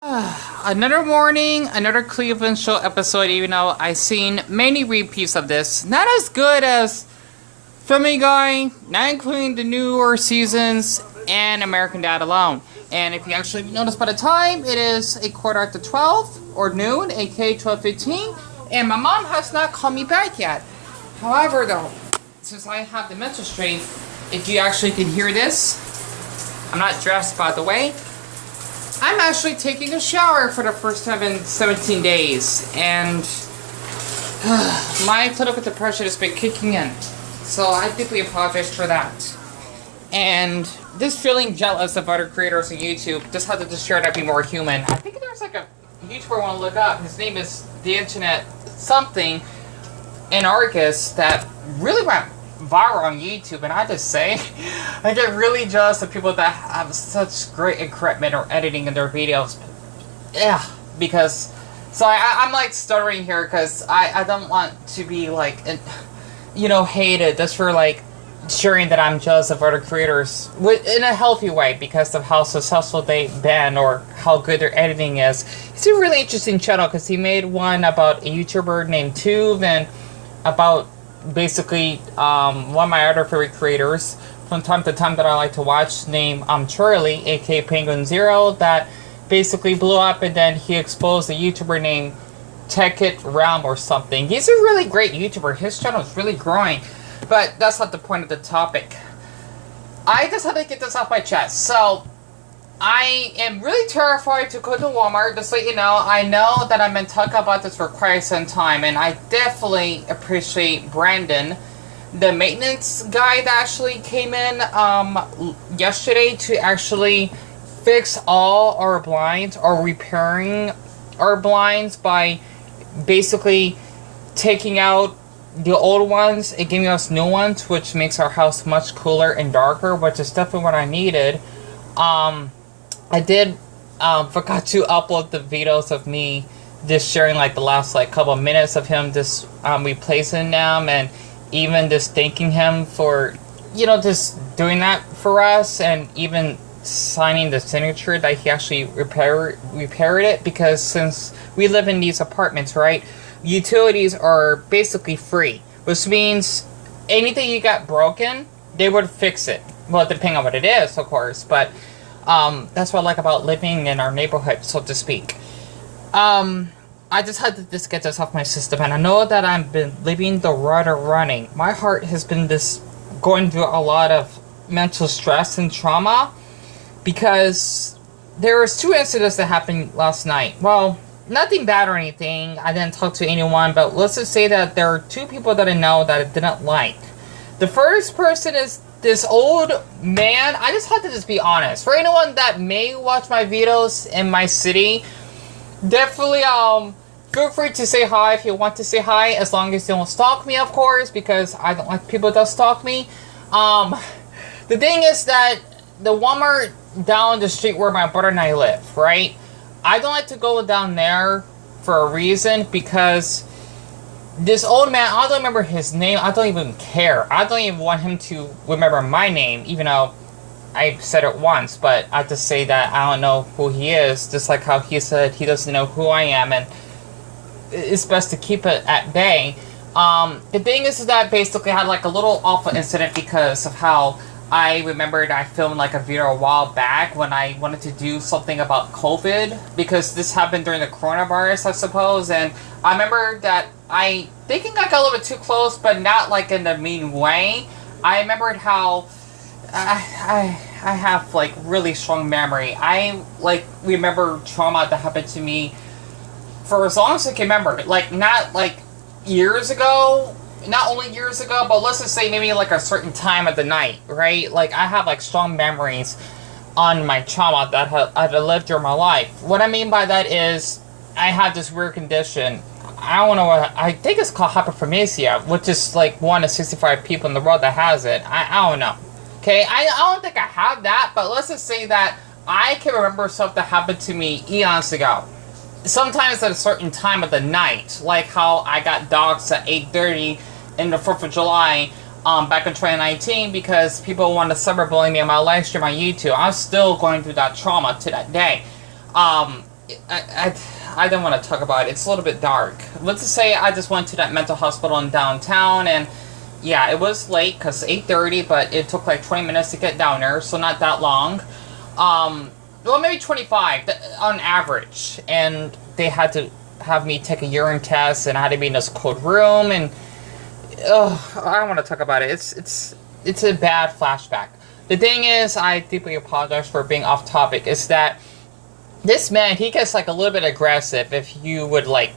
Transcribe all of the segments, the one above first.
Another morning, another Cleveland Show episode, even though I've seen many repeats of this. Not as good as Family Guy, not including the newer seasons, and American Dad alone. And if you actually notice by the time, it is a quarter after 12, or noon, aka 12:15, and my mom has not called me back yet. However, though, since I have the mental strength, if you actually can hear this, I'm not dressed by the way. I'm actually taking a shower for the first time in 17 days, and my clinical depression has been kicking in. So I deeply apologize for that. And just feeling jealous of other creators on YouTube, just had to just share that be more human. I think there's like a YouTuber I want to look up. His name is The Internet Something, an Argus that really went viral on YouTube, and I just say, I get really jealous of people that have such great equipment or editing in their videos. Yeah, because, so I'm like stuttering here because I don't want to be like, hated just for like sharing that I'm jealous of other creators in a healthy way because of how successful they've been or how good their editing is. It's a really interesting channel because he made one about a YouTuber named Tuve and about basically one of my other favorite creators from time to time that I like to watch named Charlie, aka Penguin Zero, that basically blew up, and then he exposed a YouTuber named Tech It Realm or something. He's a really great YouTuber. His channel is really growing, but that's not the point of the topic. I just had to get this off my chest. So I am really terrified to go to Walmart, just so you know. I know that I've been talking about this for quite some time, and I definitely appreciate Brandon, the maintenance guy that actually came in yesterday to actually fix all our blinds, or repairing our blinds by basically taking out the old ones and giving us new ones, which makes our house much cooler and darker, which is definitely what I needed. I did forgot to upload the videos of me just sharing like the last like couple of minutes of him just replacing them, and even just thanking him for just doing that for us, and even signing the signature that he actually repaired it, because since we live in these apartments, right, utilities are basically free, which means anything you got broken, they would fix it. Well, depending on what it is, of course, but that's what I like about living in our neighborhood, so to speak. I just had to just get this off my system, and I know that I've been living the rudder running. My heart has been just going through a lot of mental stress and trauma, because there was 2 incidents that happened last night. Well, nothing bad or anything. I didn't talk to anyone, but let's just say that there are 2 people that I know that I didn't like. The first person is this old man. I just have to just be honest. For anyone that may watch my videos in my city, definitely feel free to say hi if you want to say hi, as long as you don't stalk me, of course, because I don't like people that stalk me. The thing is that the Walmart down the street where my brother and I live, right? I don't like to go down there for a reason, because this old man, I don't remember his name. I don't even care. I don't even want him to remember my name, even though I said it once. But I just say that I don't know who he is, just like how he said he doesn't know who I am, and it's best to keep it at bay. The thing is that basically I had like a little awful incident because of how I remembered I filmed like a video a while back when I wanted to do something about COVID, because this happened during the coronavirus, I suppose, and I remember that I thinking I got a little bit too close, but not like in a mean way. I remembered how I have like really strong memory. I like remember trauma that happened to me for as long as I can remember. Like not like years ago, not only years ago, but let's just say maybe like a certain time of the night, right? Like I have like strong memories on my trauma that I've lived during my life. What I mean by that is I have this weird condition. I don't know what, I think it's called hyperphagia, which is like 1 to 65 people in the world that has it. I don't know. Okay, I don't think I have that, but let's just say that I can remember stuff that happened to me eons ago. Sometimes at a certain time of the night, like how I got doxxed at 8:30 in the 4th of July back in 2019 because people wanted to cyberbully me on my live stream on YouTube. I'm still going through that trauma to that day. I don't want to talk about it. It's a little bit dark. Let's just say I just went to that mental hospital in downtown, and yeah, it was late because 8:30, but it took like 20 minutes to get down there, so not that long. Well, maybe 25 on average, and they had to have me take a urine test, and I had to be in this cold room, and I don't want to talk about it. It's a bad flashback. The thing is, I deeply apologize for being off topic, is that this man, he gets like a little bit aggressive if you would like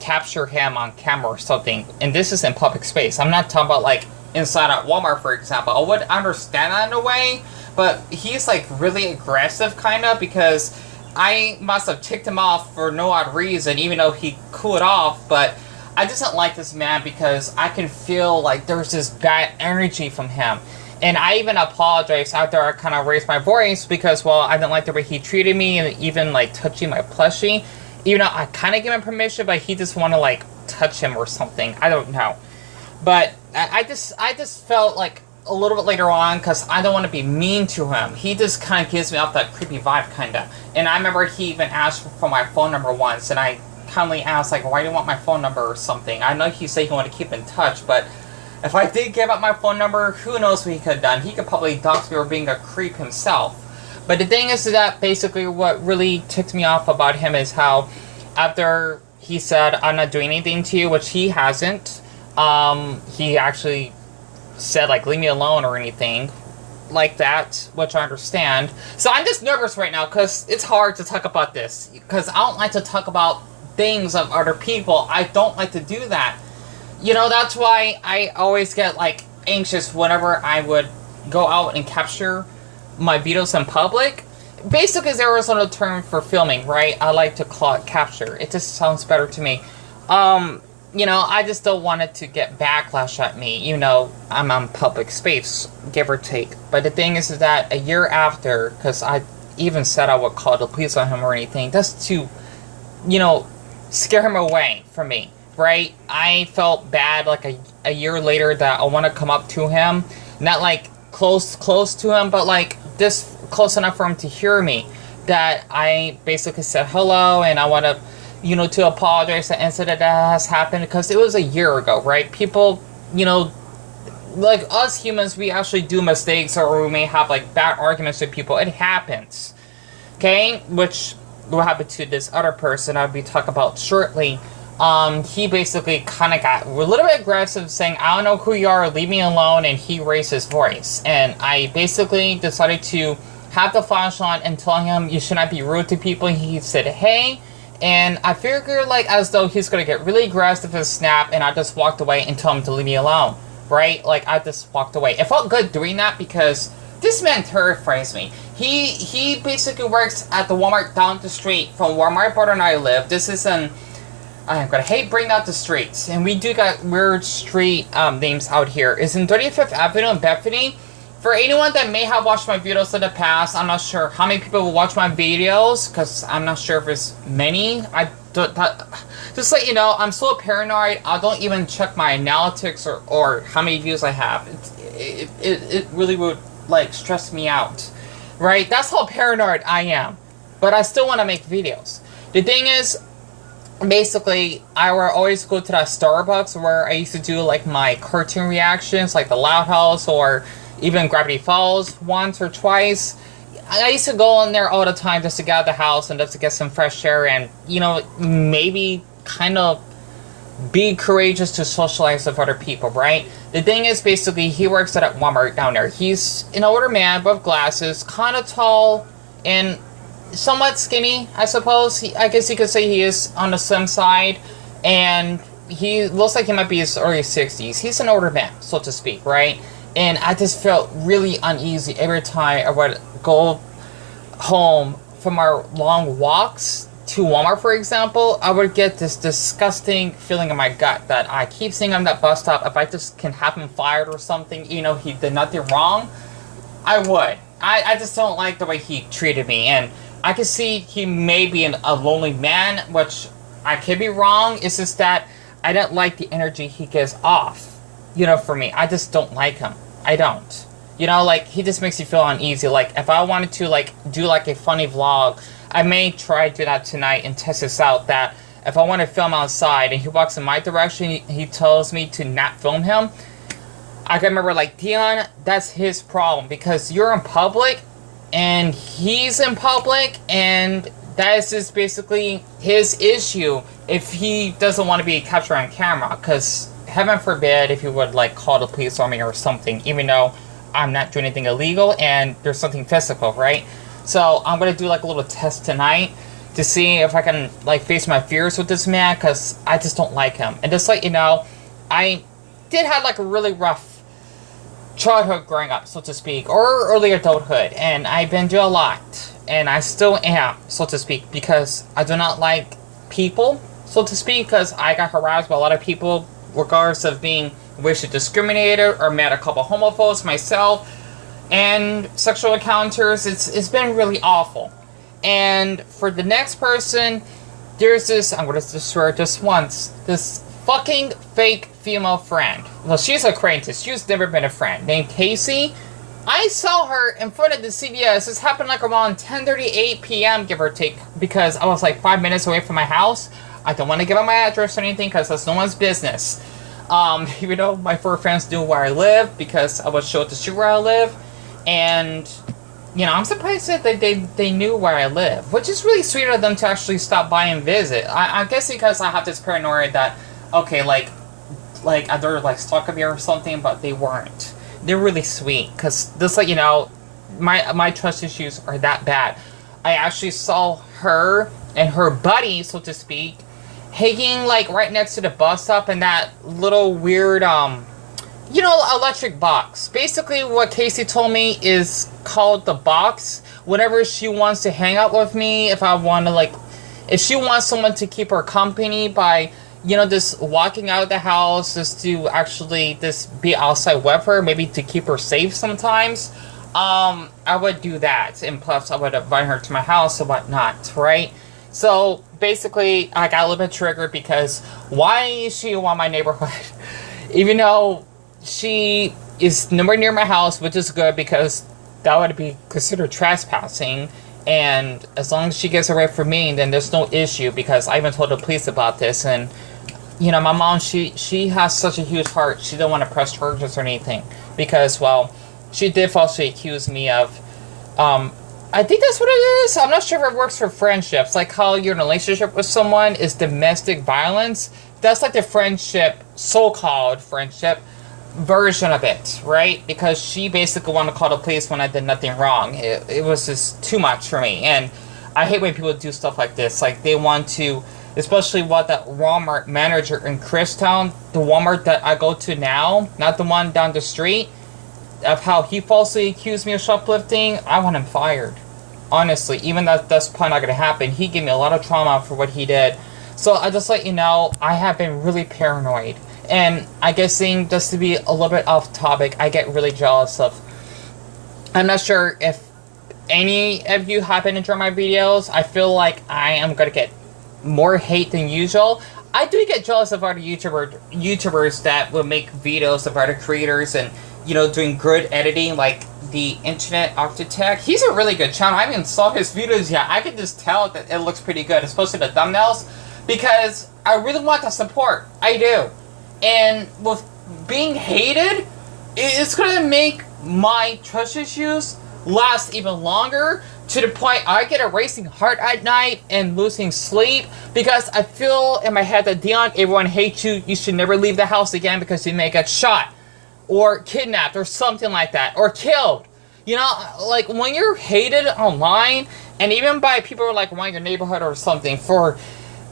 capture him on camera or something, and this is in public space. I'm not talking about like inside at Walmart, for example. I would understand that in a way, but he's like really aggressive kind of, because I must have ticked him off for no odd reason, even though he cooled off. But I just don't like this man because I can feel like there's this bad energy from him. And I even apologized after I kind of raised my voice because, well, I didn't like the way he treated me, and even like touching my plushie. Even though I kind of gave him permission, but he just want to like touch him or something. I don't know. But I just felt like a little bit later on, because I don't want to be mean to him. He just kind of gives me off that creepy vibe, kind of. And I remember he even asked for my phone number once, and I kindly asked, like, why do you want my phone number or something? I know he said he wanted to keep in touch, but if I did give out my phone number, who knows what he could have done. He could probably dox me for being a creep himself. But the thing is that basically what really ticked me off about him is how after he said, I'm not doing anything to you, which he hasn't, he actually said, like, leave me alone or anything like that, which I understand. So I'm just nervous right now because it's hard to talk about this, because I don't like to talk about things of other people. I don't like to do that. You know, that's why I always get, like, anxious whenever I would go out and capture my videos in public. Basically, there was a term for filming, right? I like to call it capture. It just sounds better to me. You know, I just don't want it to get backlash at me. You know, I'm on public space, give or take. But the thing is that a year after, because I even said I would call the police on him or anything, that's to, you know, scare him away from me, right? I felt bad like a year later that I want to come up to him. Not like close to him, but like this close enough for him to hear me. That I basically said hello, and I want to, you know, to apologize for the incident that has happened, because it was a year ago, right? People, you know, like us humans, we actually do mistakes, or we may have like bad arguments with people. It happens, okay? Which will happen to this other person I'll be talking about shortly. He basically kind of got a little bit aggressive, saying, I don't know who you are, leave me alone, and he raised his voice. And I basically decided to have the flash on and tell him you should not be rude to people. He said, hey. And I figured like as though he's going to get really aggressive and snap, and I just walked away and told him to leave me alone, right? Like I just walked away. It felt good doing that because this man terrifies me. He basically works at the Walmart down the street from where my brother and I live. This is an, I'm going to hate bringing out the streets, and we do got weird street names out here. It's in 35th Avenue in Bethany. For anyone that may have watched my videos in the past, I'm not sure how many people will watch my videos, because I'm not sure if it's many. Just let you know, I'm so paranoid, I don't even check my analytics or how many views I have. It really would, like, stress me out, right? That's how paranoid I am. But I still want to make videos. The thing is, basically, I will always go to that Starbucks where I used to do, like, my cartoon reactions, like the Loud House, or even Gravity Falls once or twice. I used to go in there all the time just to get out of the house and just to get some fresh air and, you know, maybe kind of be courageous to socialize with other people, right? The thing is, basically, he works at Walmart down there. He's an older man with glasses, kind of tall and somewhat skinny, I suppose. I guess you could say he is on the slim side, and he looks like he might be his early 60s. He's an older man, so to speak, right? And I just felt really uneasy every time I would go home from our long walks to Walmart, for example. I would get this disgusting feeling in my gut that I keep seeing him at that bus stop. If I just can have him fired or something, you know, he did nothing wrong, I would. I just don't like the way he treated me. And I can see he may be a lonely man, which I could be wrong. It's just that I don't like the energy he gives off. You know, for me, I just don't like him. I don't. You know, like, he just makes you feel uneasy. Like, if I wanted to, like, do, like, a funny vlog, I may try to do that tonight and test this out, that if I want to film outside and he walks in my direction, he tells me to not film him. I can remember, like, Dion, that's his problem, because you're in public and he's in public, and that is just basically his issue if he doesn't want to be captured on camera, because heaven forbid if he would, like, call the police on me or something, even though I'm not doing anything illegal and there's something physical, right? So I'm going to do, like, a little test tonight to see if I can, like, face my fears with this man, because I just don't like him. And just like, you know, I did have, like, a really rough childhood growing up, so to speak, or early adulthood, and I've been through a lot, and I still am, so to speak, because I do not like people, so to speak, because I got harassed by a lot of people, regardless of being racially discriminated, or met a couple homophobes myself, and sexual encounters. It's been really awful. And for the next person, there's this, I'm going to just swear just once, this fucking fake female friend. Well, she's an acquaintance. She's never been a friend. Named Cassie. I saw her in front of the CVS. This happened like around 10:38 p.m., give or take, because I was like 5 minutes away from my house. I don't want to give out my address or anything because that's no one's business. Even though my fur fans knew where I live, because I would show it to see where I live. And, you know, I'm surprised that they knew where I live, which is really sweet of them to actually stop by and visit. I guess because I have this paranoia that, okay, like they're like stalking me or something, but they weren't. They're really sweet, because just like, you know, my trust issues are that bad. I actually saw her and her buddy, so to speak, hanging like right next to the bus stop in that little weird you know, electric box. Basically what Casey told me is called the box. Whenever she wants to hang out with me, if I want to, like, if she wants someone to keep her company by, you know, just walking out of the house, just to actually just be outside with her, maybe to keep her safe sometimes, I would do that. And plus, I would invite her to my house and whatnot, right? So, basically, I got a little bit triggered because why is she in my neighborhood? Even though she is nowhere near my house, which is good because that would be considered trespassing. And as long as she gets away from me, then there's no issue, because I even told the police about this. And, you know, my mom, she has such a huge heart. She don't want to press charges or anything because, well, she did falsely accuse me of, I think that's what it is. I'm not sure if it works for friendships. Like how you're in a relationship with someone is domestic violence. That's like the friendship, so-called friendship version of it, right? Because she basically wanted to call the police when I did nothing wrong. It was just too much for me. And I hate when people do stuff like this. Like they want to, especially what that Walmart manager in Christown, the Walmart that I go to now, not the one down the street, of how he falsely accused me of shoplifting. I want him fired. Honestly, even that's probably not going to happen. He gave me a lot of trauma for what he did. So I just let you know, I have been really paranoid. And I guess just to be a little bit off topic, I get really jealous of, I'm not sure if any of you have been enjoying my videos. I feel like I am going to get more hate than usual. I do get jealous of other YouTubers that will make videos of other creators and, you know, doing good editing, like the Internet Architect. He's a really good channel. I haven't even saw his videos yet. I can just tell that it looks pretty good, especially the thumbnails, because I really want the support. I do. And with being hated, it's going to make my trust issues last even longer, to the point I get a racing heart at night and losing sleep, because I feel in my head that, Dion, everyone hates you. You should never leave the house again because you may get shot or kidnapped or something like that, or killed. You know, like when you're hated online and even by people like around your neighborhood or something for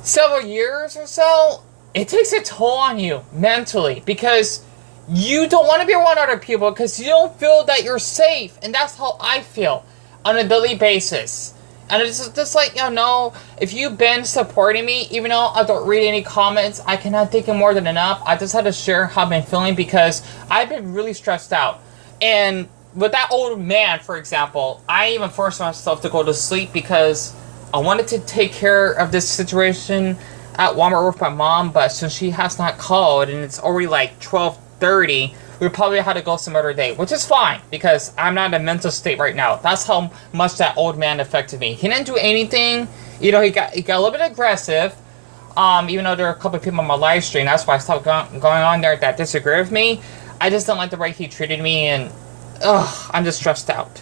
several years or so, it takes a toll on you mentally, because you don't want to be around other people because you don't feel that you're safe. And that's how I feel on a daily basis. And it's just like, you know, if you've been supporting me, even though I don't read any comments, I cannot thank you more than enough. I just had to share how I've been feeling, because I've been really stressed out. And with that old man, for example, I even forced myself to go to sleep because I wanted to take care of this situation at Walmart with my mom. But since she has not called and it's already like 12:30, we probably had to go some other day, which is fine because I'm not in a mental state right now. That's how much that old man affected me. He didn't do anything. You know, he got a little bit aggressive. Even though there are a couple of people on my live stream, that's why I stopped going on there that disagree with me. I just don't like the way he treated me, and I'm just stressed out.